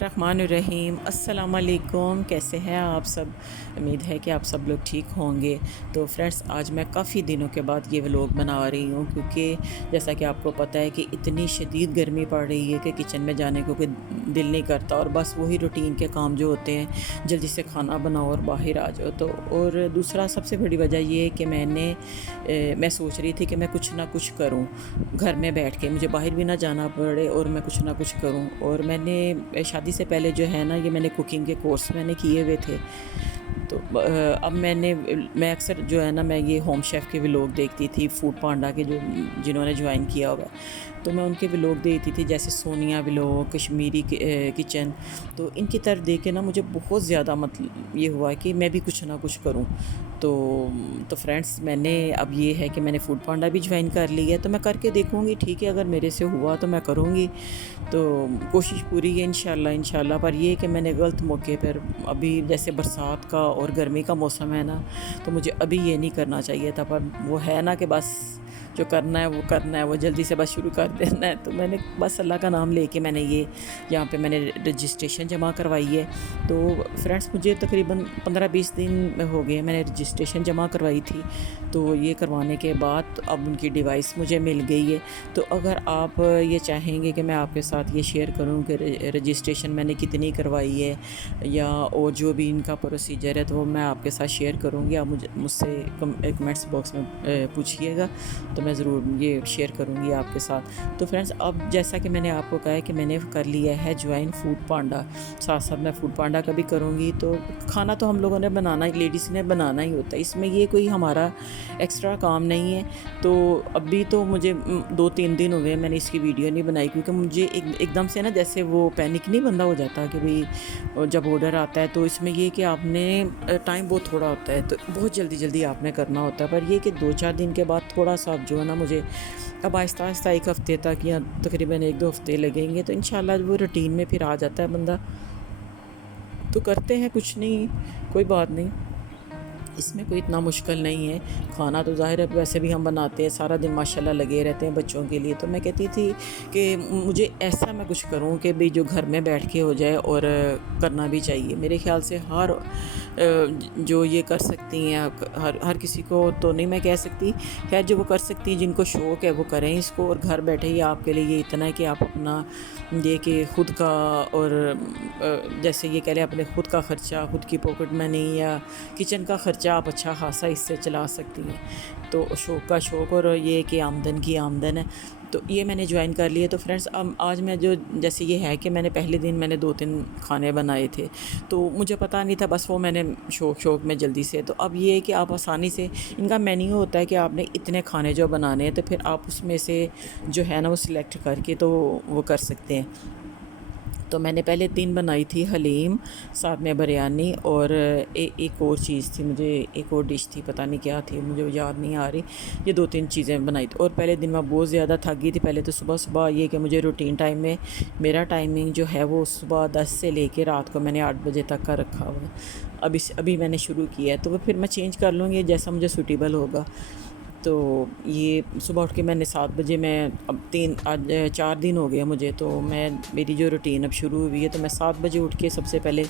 الرحمن الرحیم، السلام علیکم۔ کیسے ہیں آپ سب؟ امید ہے کہ آپ سب لوگ ٹھیک ہوں گے۔ تو فرینڈس، آج میں کافی دنوں کے بعد یہ ولاگ بنا رہی ہوں، کیونکہ جیسا کہ آپ کو پتہ ہے کہ اتنی شدید گرمی پڑ رہی ہے کہ کچن میں جانے کو کوئی دل نہیں کرتا، اور بس وہی روٹین کے کام جو ہوتے ہیں، جلدی سے کھانا بناؤ اور باہر آ جاؤ۔ تو اور دوسرا سب سے بڑی وجہ یہ ہے کہ میں سوچ رہی تھی کہ میں کچھ نہ کچھ کروں گھر میں بیٹھ کے، مجھے باہر بھی نہ جانا پڑے اور میں کچھ نہ کچھ کروں۔ اور میں نے شادی سے پہلے جو ہے نا، یہ میں نے کوکنگ کے کورس میں نے کیے ہوئے تھے۔ تو اب میں اکثر جو ہے نا، میں یہ ہوم شیف کے ولاگ دیکھتی تھی، فوڈ پانڈا کے جنہوں نے جوائن کیا ہوگا، تو میں ان کے ولاگ دیکھتی تھی، جیسے سونیا ولاگ، کشمیری کچن۔ تو ان کی طرف دیکھ کے نا مجھے بہت زیادہ مطلب یہ ہوا کہ میں بھی کچھ نہ کچھ کروں۔ تو فرینڈس، میں نے اب یہ ہے کہ میں نے فوڈ پانڈا بھی جوائن کر لی ہے، تو میں کر کے دیکھوں گی، ٹھیک ہے، اگر میرے سے ہوا تو میں کروں گی۔ تو کوشش پوری ہے انشاءاللہ۔ پر یہ کہ میں نے غلط موقع پر، ابھی جیسے برسات کا اور گرمی کا موسم ہے نا، تو مجھے ابھی یہ نہیں کرنا چاہیے تھا، پر وہ ہے نا کہ بس جو کرنا ہے وہ جلدی سے بس شروع کر دینا ہے۔ تو میں نے بس اللہ کا نام لے کے میں نے یہاں پہ میں نے رجسٹریشن جمع کروائی ہے۔ تو فرینڈس، مجھے تقریباً 15-20 دن ہو گئے میں نے رجسٹریشن جمع کروائی تھی۔ تو یہ کروانے کے بعد اب ان کی ڈیوائس مجھے مل گئی ہے۔ تو اگر آپ یہ چاہیں گے کہ میں آپ کے ساتھ یہ شیئر کروں کہ رجسٹریشن میں نے کتنی کروائی ہے، یا اور جو بھی ان کا پروسیجر ہے، تو وہ میں آپ کے ساتھ شیئر کروں گی۔ آپ مجھ سے کمنٹس باکس میں پوچھیے گا، تو میں ضرور یہ شیئر کروں گی آپ کے ساتھ۔ تو فرینڈس، اب جیسا کہ میں نے آپ کو کہا ہے کہ میں نے کر لیا ہے جوائن فوڈ پانڈا، ساتھ ساتھ میں فوڈ پانڈا کا بھی کروں گی۔ تو کھانا تو ہم لوگوں نے بنانا، لیڈیز نے بنانا ہی ہوتا ہے، اس میں یہ کوئی ہمارا ایکسٹرا کام نہیں ہے۔ تو ابھی تو مجھے 2-3 دن ہو گئے میں نے اس کی ویڈیو نہیں بنائی، کیونکہ مجھے ایک دم سے نا جیسے وہ پینک نہیں بندہ ہو جاتا کہ بھئی جب آڈر آتا ہے، تو اس میں یہ کہ آپ نے ٹائم بہت تھوڑا ہوتا ہے، تو بہت جلدی آپ نے کرنا ہوتا ہے۔ پر یہ کہ 2-4 دن کے بعد تھوڑا سا جو ہے نا، مجھے اب آہستہ آہستہ 1 ہفتے تک یا تقریباً 1-2 ہفتے لگیں گے، تو انشاءاللہ وہ روٹین میں پھر آ جاتا ہے بندہ۔ تو کرتے ہیں، کچھ نہیں، کوئی بات نہیں، اس میں کوئی اتنا مشکل نہیں ہے۔ کھانا تو ظاہر ہے ویسے بھی ہم بناتے ہیں، سارا دن ماشاءاللہ لگے رہتے ہیں بچوں کے لیے۔ تو میں کہتی تھی کہ مجھے ایسا میں کچھ کروں کہ بھی جو گھر میں بیٹھ کے ہو جائے، اور کرنا بھی چاہیے۔ میرے خیال سے جو یہ کر سکتی ہیں، ہر کسی کو تو نہیں میں کہہ سکتی، خیر جو وہ کر سکتی ہیں، جن کو شوق ہے وہ کریں اس کو، اور گھر بیٹھے ہی آپ کے لیے یہ اتنا ہے کہ آپ اپنا یہ کہ خود کا، اور جیسے یہ کہہ لیں اپنے خود کا خرچہ، خود کی پاکٹ منی یا کچن کا خرچہ آپ اچھا خاصا اس سے چلا سکتی ہیں۔ تو شوق کا شوق، اور یہ کہ آمدن کی آمدن ہے۔ تو یہ میں نے جوائن کر لی ہے۔ تو فرینڈس، آج میں جیسے یہ ہے کہ میں نے پہلے دن میں نے 2-3 کھانے بنائے تھے، تو مجھے پتہ نہیں تھا، بس وہ میں نے شوق میں جلدی سے۔ تو اب یہ ہے کہ آپ آسانی سے، ان کا مینیو ہوتا ہے کہ آپ نے اتنے کھانے جو بنانے ہیں، تو پھر آپ اس میں سے جو ہے نا وہ سلیکٹ کر کے تو وہ کر سکتے ہیں۔ تو میں نے پہلے 3 بنائی تھی، حلیم، ساتھ میں بریانی، اور ایک اور چیز تھی، مجھے ایک اور ڈش تھی، پتہ نہیں کیا تھی، مجھے یاد نہیں آ رہی۔ یہ 2-3 چیزیں بنائی تھی، اور پہلے دن میں بہت زیادہ تھک گئی تھی۔ پہلے تو صبح یہ کہ مجھے روٹین ٹائم میں، میرا ٹائمنگ جو ہے وہ صبح 10 سے لے کے رات کو میں نے 8 بجے تک کا رکھا ہوا ہے۔ ابھی میں نے شروع کیا ہے، تو وہ پھر میں چینج کر لوں گی جیسا مجھے سوٹیبل ہوگا۔ تو یہ صبح اٹھ کے میں نے 7 بجے، میں اب آج 4 دن ہو گئے مجھے، تو میری جو روٹین اب شروع ہوئی ہے، تو میں 7 بجے اٹھ کے سب سے پہلے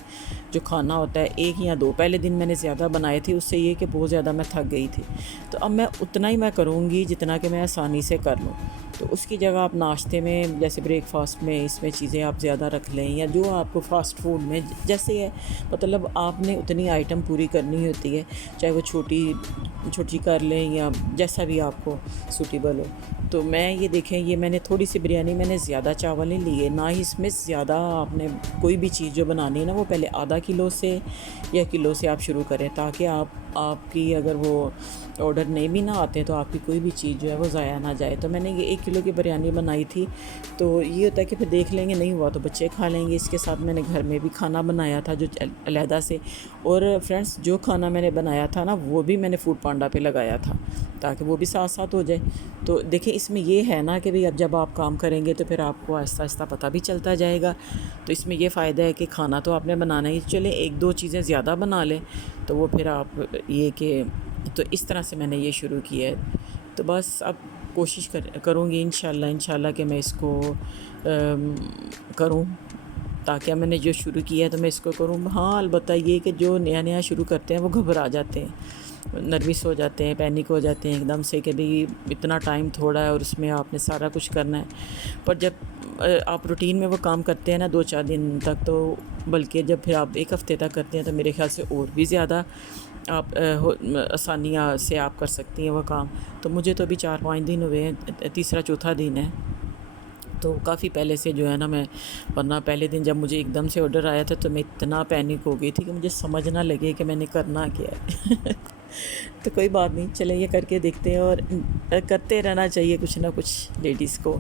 جو کھانا ہوتا ہے 1 یا 2، پہلے دن میں نے زیادہ بنائے تھے، اس سے یہ کہ بہت زیادہ میں تھک گئی تھی۔ تو اب میں اتنا ہی میں کروں گی جتنا کہ میں آسانی سے کر لوں۔ تو اس کی جگہ آپ ناشتے میں، جیسے بریک فاسٹ میں، اس میں چیزیں آپ زیادہ رکھ لیں، یا جو آپ کو فاسٹ فوڈ میں جیسے ہے، مطلب آپ نے اتنی آئٹم پوری کرنی ہوتی ہے، چاہے وہ چھوٹی کر لیں یا جیسا بھی آپ کو سوٹیبل ہو۔ تو میں یہ دیکھیں، یہ میں نے تھوڑی سی بریانی، میں نے زیادہ چاول نہیں لیے، نہ ہی اس میں زیادہ۔ آپ نے کوئی بھی چیز جو بنانی ہے نا، وہ پہلے آدھا کلو سے یا کلو سے آپ شروع کریں، تاکہ آپ کی اگر وہ آڈر نہیں بھی نہ آتے، تو آپ کی کوئی بھی چیز جو ہے وہ ضائع نہ جائے۔ تو میں نے یہ 1 کلو کی بریانی بنائی تھی۔ تو یہ ہوتا ہے کہ پھر دیکھ لیں گے، نہیں ہوا تو بچے کھا لیں گے۔ اس کے ساتھ میں نے گھر میں بھی کھانا بنایا تھا جو علیحدہ سے، اور فرینڈس جو کھانا میں نے بنایا تھا نا، وہ بھی میں نے فوڈ پانڈا پہ لگایا تھا، تاکہ وہ بھی ساتھ ساتھ ہو جائے۔ تو دیکھیں، اس میں یہ ہے نا کہ اب جب آپ کام کریں گے تو پھر آپ کو آہستہ آہستہ پتہ بھی چلتا جائے گا۔ تو اس میں یہ فائدہ ہے کہ کھانا تو آپ نے بنانا ہی، چلیں 1-2 چیزیں زیادہ بنا لیں، تو وہ پھر آپ یہ کہ، تو اس طرح سے میں نے یہ شروع کیا ہے۔ تو بس اب کوشش کروں گی انشاءاللہ کہ میں اس کو کروں، تاکہ میں نے جو شروع کیا ہے تو میں اس کو کروں. ہاں البتہ یہ کہ جو نیا نیا شروع کرتے ہیں وہ گھبرا جاتے ہیں, نروس ہو جاتے ہیں, پینک ہو جاتے ہیں ایک دم سے کہ بھئی اتنا ٹائم تھوڑا ہے اور اس میں آپ نے سارا کچھ کرنا ہے. پر جب آپ روٹین میں وہ کام کرتے ہیں نا 2-4 دن تک, تو بلکہ جب پھر آپ 1 ہفتے تک کرتے ہیں تو میرے خیال سے اور بھی زیادہ آپ آسانیاں سے آپ کر سکتی ہیں وہ کام. تو مجھے تو ابھی 4-5 دن ہوئے ہیں, تیسرا چوتھا دن ہے. تو کافی پہلے سے جو ہے نا میں, ورنہ پہلے دن جب مجھے ایک دم سے آرڈر آیا تھا تو میں اتنا پینک ہو گئی تھی کہ مجھے سمجھ نہ لگے کہ میں نے کرنا کیا ہے. تو کوئی بات نہیں, چلیں یہ کر کے دیکھتے ہیں, اور کرتے رہنا چاہیے کچھ نہ کچھ لیڈیز کو,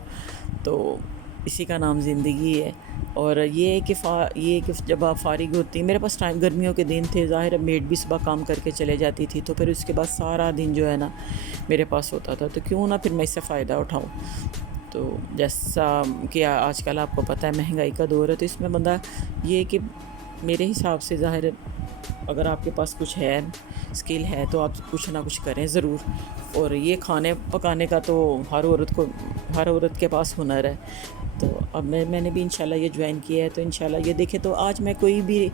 تو اسی کا نام زندگی ہے. اور یہ ہے کہ جب آپ فارغ ہوتی ہیں, میرے پاس ٹائم گرمیوں کے دن تھے, ظاہر ہے میڈ بھی صبح کام کر کے چلے جاتی تھی, تو پھر اس کے بعد سارا دن جو ہے نا میرے پاس ہوتا تھا, تو کیوں نہ پھر میں اس سے فائدہ اٹھاؤں. تو جیسا کہ آج کل آپ کو پتہ ہے مہنگائی کا دور ہے, تو اس میں بندہ یہ کہ میرے حساب سے ظاہر ہے اگر آپ کے پاس کچھ ہے, اسکل ہے, تو آپ کچھ نہ کچھ کریں ضرور. اور یہ کھانے پکانے کا تو ہر عورت کے پاس ہنر ہے. تو اب میں نے بھی انشاءاللہ یہ جوائن کیا ہے, تو انشاءاللہ یہ دیکھیں. تو آج میں کوئی بھی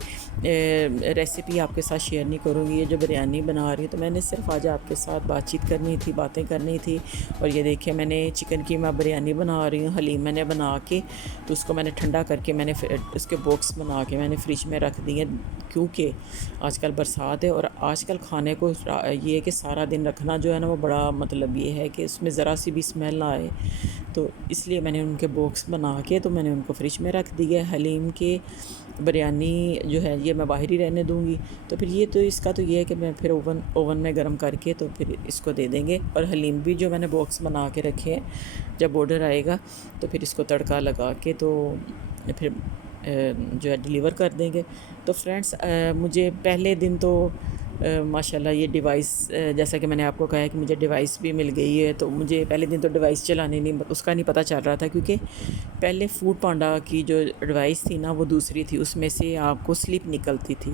ریسیپی آپ کے ساتھ شیئر نہیں کروں گی. یہ جو بریانی بنا رہی ہوں تو میں نے صرف آج آپ کے ساتھ بات چیت کرنی تھی, باتیں کرنی تھی. اور یہ دیکھیں میں نے چکن قیمہ بریانی بنا رہی ہوں, حلیم میں نے بنا کے, تو اس کو میں نے ٹھنڈا کر کے میں نے اس کے باکس بنا کے میں نے فریج میں رکھ دی ہیں, کیونکہ آج کل برسات ہے, اور آج کل کھانے کو یہ ہے کہ سارا دن رکھنا جو ہے نا وہ بڑا مطلب یہ ہے کہ اس میں ذرا سی بھی اسمیل نہ آئے. تو اس لیے میں نے ان کے باکس بنا کے تو میں نے ان کو فریج میں رکھ دی ہے. حلیم کے بریانی جو ہے یہ میں باہر ہی رہنے دوں گی. تو پھر یہ تو اس کا تو یہ ہے کہ میں پھر اوون میں گرم کر کے تو پھر اس کو دے دیں گے. اور حلیم بھی جو میں نے باکس بنا کے رکھے ہیں, جب آرڈر آئے گا تو پھر اس کو تڑکا لگا کے تو پھر جو ہے ڈیلیور کر دیں گے. تو فرینڈس مجھے پہلے دن تو ماشاءاللہ یہ ڈیوائس, جیسا کہ میں نے آپ کو کہا ہے کہ مجھے ڈیوائس بھی مل گئی ہے, تو مجھے پہلے دن تو ڈیوائس چلانے اس کا نہیں پتہ چل رہا تھا, کیونکہ پہلے فوڈ پانڈا کی جو ڈیوائس تھی نا وہ دوسری تھی, اس میں سے آپ کو سلپ نکلتی تھی.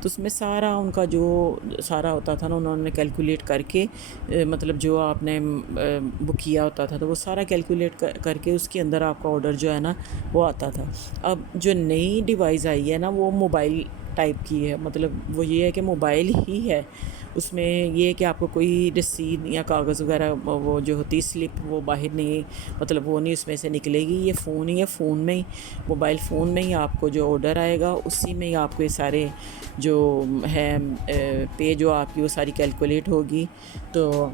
تو اس میں سارا ان کا جو سارا ہوتا تھا نا انہوں نے کیلکولیٹ کر کے, مطلب جو آپ نے بک کیا ہوتا تھا تو وہ سارا کیلکولیٹ کر کے اس کے اندر آپ کا آرڈر جو ہے نا وہ آتا تھا. اب جو نئی ڈیوائس آئی ہے نا وہ موبائل ٹائپ کی ہے, مطلب وہ یہ ہے کہ موبائل ہی ہے. اس میں یہ ہے کہ آپ کو کوئی رسید یا کاغذ وغیرہ وہ جو ہوتی سلپ وہ باہر نہیں, مطلب وہ نہیں اس میں سے نکلے گی. یہ فون ہی ہے, فون میں ہی, موبائل فون میں ہی آپ کو جو آرڈر آئے گا اسی میں ہی آپ کو یہ سارے جو ہے پے جو آپ کی وہ ساری کیلکولیٹ ہوگی. تو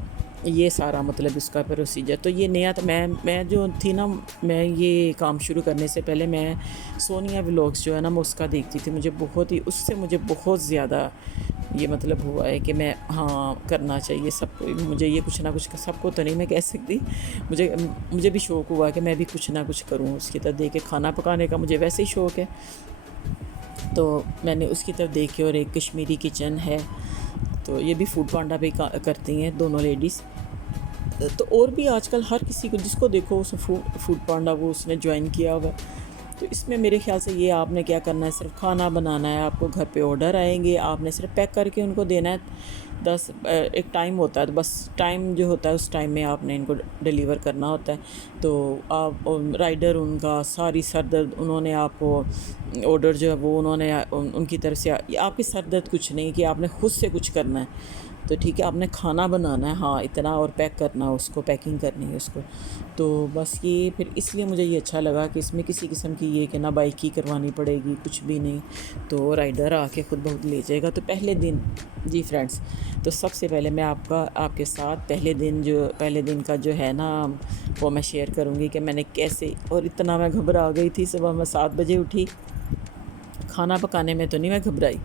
یہ سارا مطلب اس کا پروسیجر تو یہ نیا تھا. میں جو تھی نا, میں یہ کام شروع کرنے سے پہلے میں سونیا ولاگس جو ہے نا میں اس کا دیکھتی تھی. مجھے بہت ہی اس سے مجھے بہت زیادہ یہ مطلب ہوا ہے کہ میں ہاں کرنا چاہیے سب کو. مجھے یہ کچھ نہ کچھ, سب کو تو نہیں میں کہہ سکتی, مجھے بھی شوق ہوا کہ میں بھی کچھ نہ کچھ کروں. اس کی طرف دیکھ کے کھانا پکانے کا مجھے ویسے ہی شوق ہے, تو میں نے اس کی طرف دیکھے. اور ایک کشمیری کچن ہے, تو یہ بھی فوڈ پانڈا بھی کرتی ہیں دونوں لیڈیز. تو اور بھی آج کل ہر کسی کو جس کو دیکھو اس فوڈ پانڈا وہ اس نے جوائن کیا ہوا. تو اس میں میرے خیال سے یہ آپ نے کیا کرنا ہے, صرف کھانا بنانا ہے. آپ کو گھر پہ آرڈر آئیں گے, آپ نے صرف پیک کر کے ان کو دینا ہے. ایک ٹائم ہوتا ہے, تو بس ٹائم جو ہوتا ہے اس ٹائم میں آپ نے ان کو ڈیلیور کرنا ہوتا ہے. تو آپ رائڈر ان کا ساری سر درد انہوں نے آپ کو آرڈر جو ہے وہ انہوں نے ان کی طرف سے, آپ کی سر درد کچھ نہیں کہ آپ نے خود سے کچھ کرنا ہے. تو ٹھیک ہے آپ نے کھانا بنانا ہے, ہاں اتنا, اور پیک کرنا ہے اس کو, پیکنگ کرنی ہے اس کو. تو بس یہ پھر اس لیے مجھے یہ اچھا لگا کہ اس میں کسی قسم کی یہ کہ نہ بائک ہی کروانی پڑے گی, کچھ بھی نہیں. تو رائڈر آ کے خود بہت لے جائے گا. تو پہلے دن جی فرینڈس, تو سب سے پہلے میں آپ کے ساتھ پہلے دن کا جو ہے نا وہ میں شیئر کروں گی کہ میں نے کیسے, اور اتنا میں گھبرا گئی تھی. صبح میں 7 بجے اٹھی, کھانا پکانے میں تو نہیں میں گھبرائی.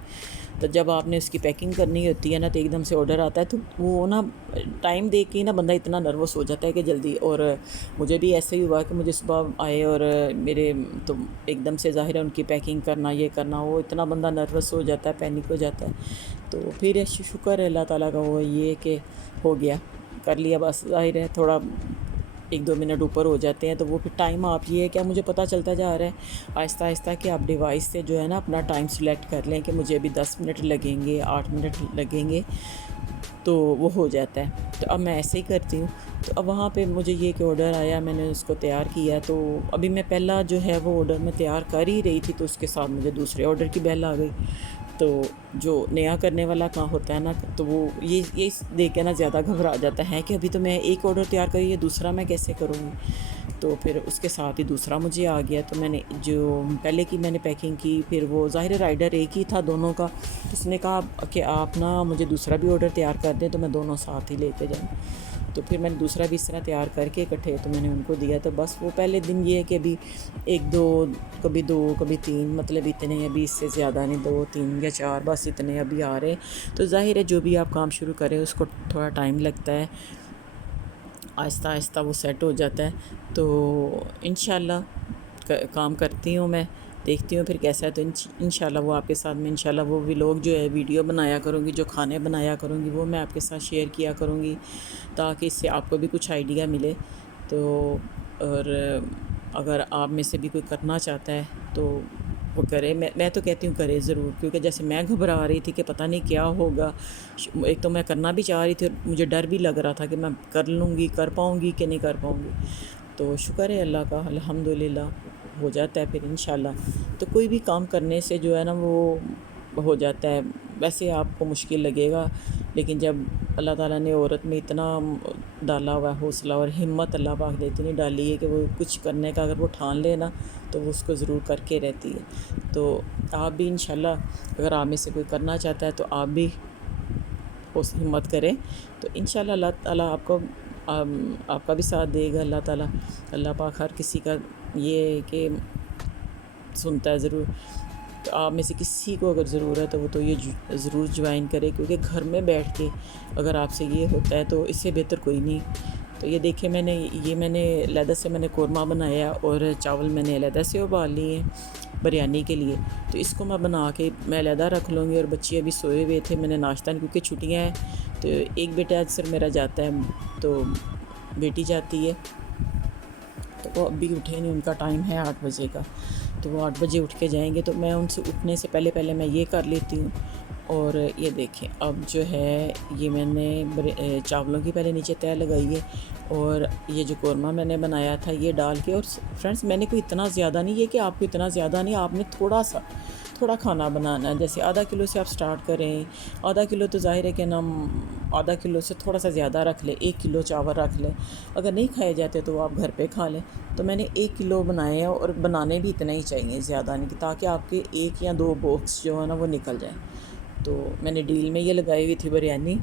تو جب آپ نے اس کی پیکنگ کرنی ہوتی ہے نا تو ایک دم سے آرڈر آتا ہے, تو وہ نا ٹائم دیکھ کے نا بندہ اتنا نروس ہو جاتا ہے کہ جلدی. اور مجھے بھی ایسے ہی ہوا کہ مجھے صبح آئے اور میرے تو ایک دم سے ظاہر ہے ان کی پیکنگ کرنا, یہ کرنا, وہ اتنا بندہ نروس ہو جاتا ہے, پینک ہو جاتا ہے. تو پھر شکر ہے اللہ تعالیٰ کا وہ یہ کہ ہو گیا, کر لیا. بس ظاہر ہے تھوڑا 1-2 منٹ اوپر ہو جاتے ہیں, تو وہ پھر ٹائم آپ یہ ہے کہ مجھے پتہ چلتا جا رہا ہے آہستہ آہستہ کہ آپ ڈیوائس سے جو ہے نا اپنا ٹائم سلیکٹ کر لیں کہ مجھے ابھی 10 منٹ لگیں گے, 8 منٹ لگیں گے. تو وہ ہو جاتا ہے۔ تو اب میں ایسے ہی کرتی ہوں۔ تو اب وہاں پہ مجھے یہ کہ آڈر آیا، میں نے اس کو تیار کیا، تو ابھی میں پہلا جو ہے وہ آڈر میں تیار کر ہی رہی تھی، تو اس کے ساتھ مجھے دوسرے آڈر کی بیل آ گئی۔ تو جو نیا کرنے والا کام ہوتا ہے نا، تو وہ یہ دیکھ کے نا زیادہ گھبرا جاتا ہے کہ ابھی تو میں ایک آڈر تیار کری ہے، دوسرا میں کیسے کروں گی۔ تو پھر اس کے ساتھ ہی دوسرا مجھے آ گیا، تو میں نے جو پہلے کی میں نے پیکنگ کی، پھر وہ ظاہر رائڈر ایک ہی تھا دونوں کا، اس نے کہا کہ آپ نا مجھے دوسرا بھی آڈر تیار کر دیں، تو میں دونوں ساتھ ہی لے کے جاؤں۔ تو پھر میں نے دوسرا بھی اس طرح تیار کر کے اکٹھے تو میں نے ان کو دیا۔ تو بس وہ پہلے دن یہ ہے کہ ابھی ایک دو، کبھی تین، مطلب اتنے، ابھی اس سے زیادہ نہیں، 2 3 یا 4 بس اتنے ابھی آ رہے ہیں۔ تو ظاہر ہے جو بھی آپ کام شروع کریں اس کو تھوڑا ٹائم لگتا ہے، آہستہ آہستہ وہ سیٹ ہو جاتا ہے۔ تو انشاءاللہ کام کرتی ہوں میں، دیکھتی ہوں پھر کیسا ہے۔ تو انشاءاللہ وہ آپ کے ساتھ میں انشاءاللہ وہ ولاگ جو ہے ویڈیو بنایا کروں گی، جو کھانے بنایا کروں گی، وہ میں آپ کے ساتھ شیئر کیا کروں گی، تاکہ اس سے آپ کو بھی کچھ آئیڈیا ملے۔ تو اور اگر آپ میں سے بھی کوئی کرنا چاہتا ہے تو وہ کرے، میں تو کہتی ہوں کرے ضرور، کیونکہ جیسے میں گھبرا رہی تھی کہ پتہ نہیں کیا ہوگا، ایک تو میں کرنا بھی چاہ رہی تھی اور مجھے ڈر بھی لگ رہا تھا کہ میں کر لوں گی، کر پاؤں گی کہ نہیں کر پاؤں گی۔ تو شکر ہے اللہ کا، الحمدللہ ہو جاتا ہے پھر انشاءاللہ۔ تو کوئی بھی کام کرنے سے جو ہے نا وہ ہو جاتا ہے، ویسے آپ کو مشکل لگے گا، لیکن جب اللہ تعالیٰ نے عورت میں اتنا ڈالا ہوا ہے حوصلہ اور ہمت، اللہ پاک نے اتنی ڈالی ہے کہ وہ کچھ کرنے کا اگر وہ ٹھان لے نا تو وہ اس کو ضرور کر کے رہتی ہے۔ تو آپ بھی انشاءاللہ اگر آپ میں سے کوئی کرنا چاہتا ہے تو آپ بھی ہمت کریں، تو انشاءاللہ اللہ تعالیٰ آپ کا بھی ساتھ دے گا اللہ تعالیٰ۔ اللہ پاک ہر کسی کا یہ ہے کہ سنتا ہے ضرور۔ تو آپ میں سے کسی کو اگر ضرورت ہے وہ تو یہ ضرور جوائن کرے، کیونکہ گھر میں بیٹھ کے اگر آپ سے یہ ہوتا ہے تو اس سے بہتر کوئی نہیں۔ تو یہ دیکھیں میں نے علیحدہ سے میں نے قورمہ بنایا اور چاول میں نے علیحدہ سے ابال لیے ہیں بریانی کے لیے۔ تو اس کو میں بنا کے میں علیحدہ رکھ لوں گی، اور بچے ابھی سوئے ہوئے تھے، میں نے ناشتہ کیونکہ چھٹیاں ہیں تو ایک بیٹا اکثر میرا جاتا ہے، تو بیٹی جاتی ہے، تو وہ اب بھی اٹھے نہیں، ان کا ٹائم ہے 8 بجے کا، تو وہ 8 بجے اٹھ کے جائیں گے، تو میں ان سے اٹھنے سے پہلے میں یہ کر لیتی ہوں۔ اور یہ دیکھیں اب جو ہے یہ میں نے چاولوں کی پہلے نیچے تہہ لگائی ہے، اور یہ جو قورمہ میں نے بنایا تھا یہ ڈال کے، اور فرینڈس میں نے کوئی اتنا زیادہ نہیں، یہ کہ آپ کو اتنا زیادہ نہیں، آپ نے تھوڑا کھانا بنانا ہے، جیسے آدھا کلو سے آپ سٹارٹ کریں، آدھا کلو تو ظاہر ہے کہ ہم آدھا کلو سے تھوڑا سا زیادہ رکھ لیں، 1 کلو چاول رکھ لیں، اگر نہیں کھائے جاتے تو آپ گھر پہ کھا لیں۔ تو میں نے 1 کلو بنائے ہیں، اور بنانے بھی اتنا ہی چاہیے، زیادہ نہیں، تاکہ آپ کے 1 یا 2 باکس جو ہے نا وہ نکل جائیں۔ تو میں نے ڈیل میں یہ لگائی ہوئی تھی بریانی،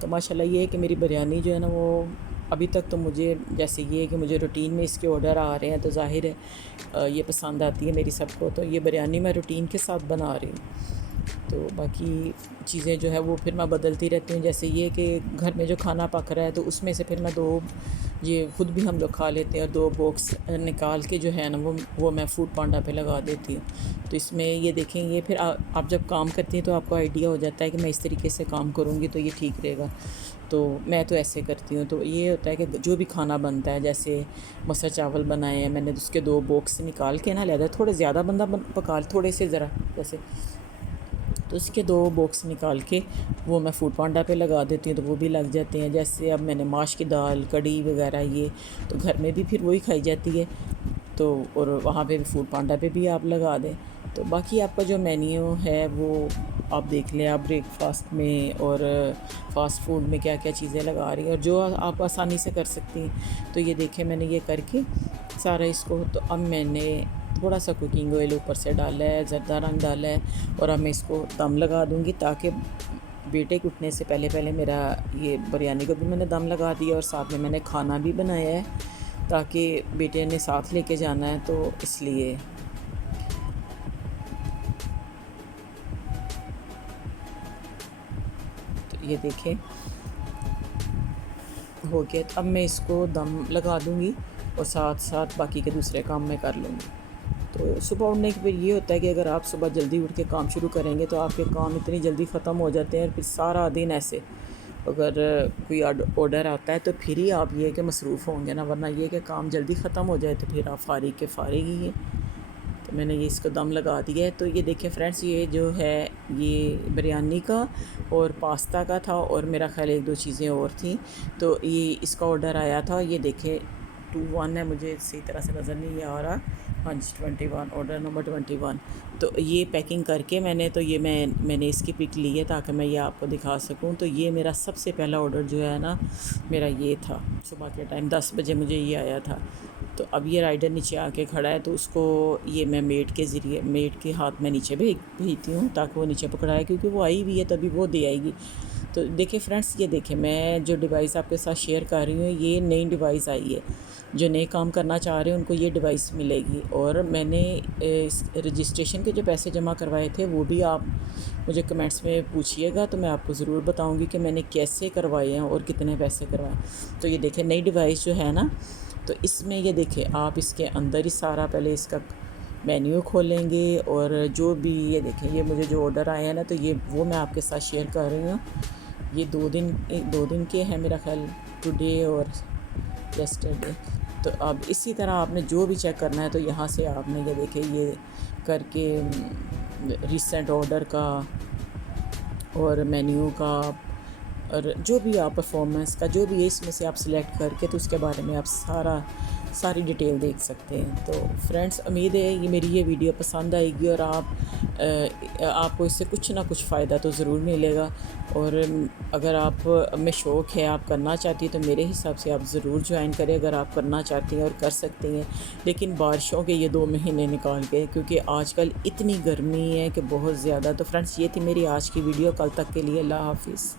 تو ماشاءاللہ یہ ہے کہ میری بریانی جو ہے نا وہ ابھی تک تو مجھے جیسے یہ ہے کہ مجھے روٹین میں اس کے آرڈر آ رہے ہیں، تو ظاہر ہے یہ پسند آتی ہے میری سب کو، تو یہ بریانی میں روٹین کے ساتھ بنا رہی ہوں۔ تو باقی چیزیں جو ہے وہ پھر میں بدلتی رہتی ہوں، جیسے یہ کہ گھر میں جو کھانا پک رہا ہے تو اس میں سے پھر میں 2 یہ خود بھی ہم لوگ کھا لیتے ہیں، اور 2 باکس نکال کے جو ہے نا وہ میں فوڈ پانڈا پہ لگا دیتی ہوں۔ تو اس میں یہ دیکھیں، یہ پھر آپ جب کام کرتی ہیں تو آپ کو آئیڈیا ہو جاتا ہے کہ میں اس طریقے سے کام کروں گی تو یہ ٹھیک رہے گا، تو میں تو ایسے کرتی ہوں۔ تو یہ ہوتا ہے کہ جو بھی کھانا بنتا ہے، جیسے مسر چاول بنائے ہیں میں نے، اس کے 2 باکس نکال کے نا علیحدہ، تھوڑے زیادہ بندہ پکا تھوڑے سے ذرا جیسے، تو اس کے 2 باکس نکال کے وہ میں فوڈ پانڈا پہ لگا دیتی ہوں، تو وہ بھی لگ جاتے ہیں۔ جیسے اب میں نے ماش کی دال، کڑی وغیرہ، یہ تو گھر میں بھی پھر وہی کھائی جاتی ہے، تو اور وہاں پہ بھی فوڈ پانڈا پہ بھی آپ لگا دیں۔ تو باقی آپ کا جو مینیو ہے وہ آپ دیکھ لیں، آپ بریک فاسٹ میں اور فاسٹ فوڈ میں کیا کیا چیزیں لگا رہی ہیں، اور جو آپ آسانی سے کر سکتی ہیں۔ تو یہ دیکھیں میں نے یہ کر کے سارا اس کو، تو اب میں نے تھوڑا سا کوکنگ آئل اوپر سے ڈالا ہے، زردہ رنگ ڈالا ہے، اور اب میں اس کو دم لگا دوں گی، تاکہ بیٹے کے اٹھنے سے پہلے میرا یہ بریانی کو بھی میں نے دم لگا دیا، اور ساتھ میں نے کھانا بھی بنایا ہے، تاکہ بیٹے نے ساتھ لے کے جانا ہے، تو اس لیے۔ تو یہ دیکھیں ہو گیا، اب میں اس کو دم لگا دوں گی، اور ساتھ باقی کے دوسرے کام میں کر لوں گی۔ تو صبح اٹھنے کے پھر یہ ہوتا ہے کہ اگر آپ صبح جلدی اٹھ کے کام شروع کریں گے تو آپ کے کام اتنی جلدی ختم ہو جاتے ہیں، اور پھر سارا دن ایسے اگر کوئی آرڈر آتا ہے تو پھر ہی آپ یہ کہ مصروف ہوں گے نا، ورنہ یہ کہ کام جلدی ختم ہو جائے تو پھر آپ فارغ ہی ہیں۔ تو میں نے یہ اس کو دم لگا دیا ہے. تو یہ دیکھیں فرینڈس، یہ جو ہے یہ بریانی کا اور پاستا کا تھا، اور میرا خیال 1-2 چیزیں اور تھیں. تو یہ اس کا آرڈر آیا تھا. یہ دیکھیں 21 ہے، مجھے صحیح طرح سے نظر نہیں آ رہا. ہاں جی 21، آرڈر نمبر 21. تو یہ پیکنگ کر کے تو یہ میں نے اس کی پک لی ہے تاکہ میں یہ آپ کو دکھا سکوں. تو یہ میرا سب سے پہلا آرڈر جو ہے نا میرا یہ تھا. صبح کے ٹائم 10 بجے مجھے یہ آیا تھا. تو اب یہ رائڈر نیچے آ کے کھڑا ہے، تو اس کو یہ میں میڈ کے ہاتھ میں نیچے بھیجتی ہوں تاکہ وہ نیچے پکڑائے، کیونکہ وہ آئی بھی ہے تبھی وہ دے آئے گی. تو دیکھیں فرینڈس، یہ دیکھیں میں جو ڈیوائس آپ کے ساتھ شیئر کر رہی ہوں یہ نئی ڈیوائس آئی ہے. جو نئے کام کرنا چاہ رہے ہیں ان کو یہ ڈیوائس ملے گی. اور میں نے اس رجسٹریشن کے جو پیسے جمع کروائے تھے وہ بھی آپ مجھے کمنٹس میں پوچھیے گا، تو میں آپ کو ضرور بتاؤں گی کہ میں نے کیسے کروائے ہیں اور کتنے پیسے کروائے. تو یہ دیکھیں نئی ڈیوائس جو ہے نا، تو اس میں یہ دیکھیں آپ اس کے اندر ہی سارا پہلے اس کا مینیو کھولیں گے، اور جو بھی یہ دیکھیں یہ مجھے جو آرڈر آیا ہے نا، تو یہ وہ میں آپ کے ساتھ شیئر کر رہی ہوں. یہ 2 دن کے ہیں میرا خیال، ٹوڈے اور یسٹرڈے. تو اب اسی طرح آپ نے جو بھی چیک کرنا ہے تو یہاں سے آپ نے یہ دیکھیں یہ کر کے ریسنٹ آرڈر کا اور مینیو کا اور جو بھی آپ پرفارمنس کا جو بھی ہے اس میں سے آپ سلیکٹ کر کے تو اس کے بارے میں آپ ساری ڈیٹیل دیکھ سکتے ہیں. تو فرینڈس امید ہے یہ میری یہ ویڈیو پسند آئے گی اور آپ کو اس سے کچھ نہ کچھ فائدہ تو ضرور ملے گا. اور اگر آپ میں شوق ہے آپ کرنا چاہتی ہیں تو میرے حساب سے آپ ضرور جوائن کریں اگر آپ کرنا چاہتی ہیں اور کر سکتی ہیں. لیکن بارشوں کے یہ 2 مہینے نکال کے، کیونکہ آج کل اتنی گرمی ہے کہ بہت زیادہ. تو فرینڈس یہ تھی میری آج کی ویڈیو. کل تک کے لیے اللہ حافظ.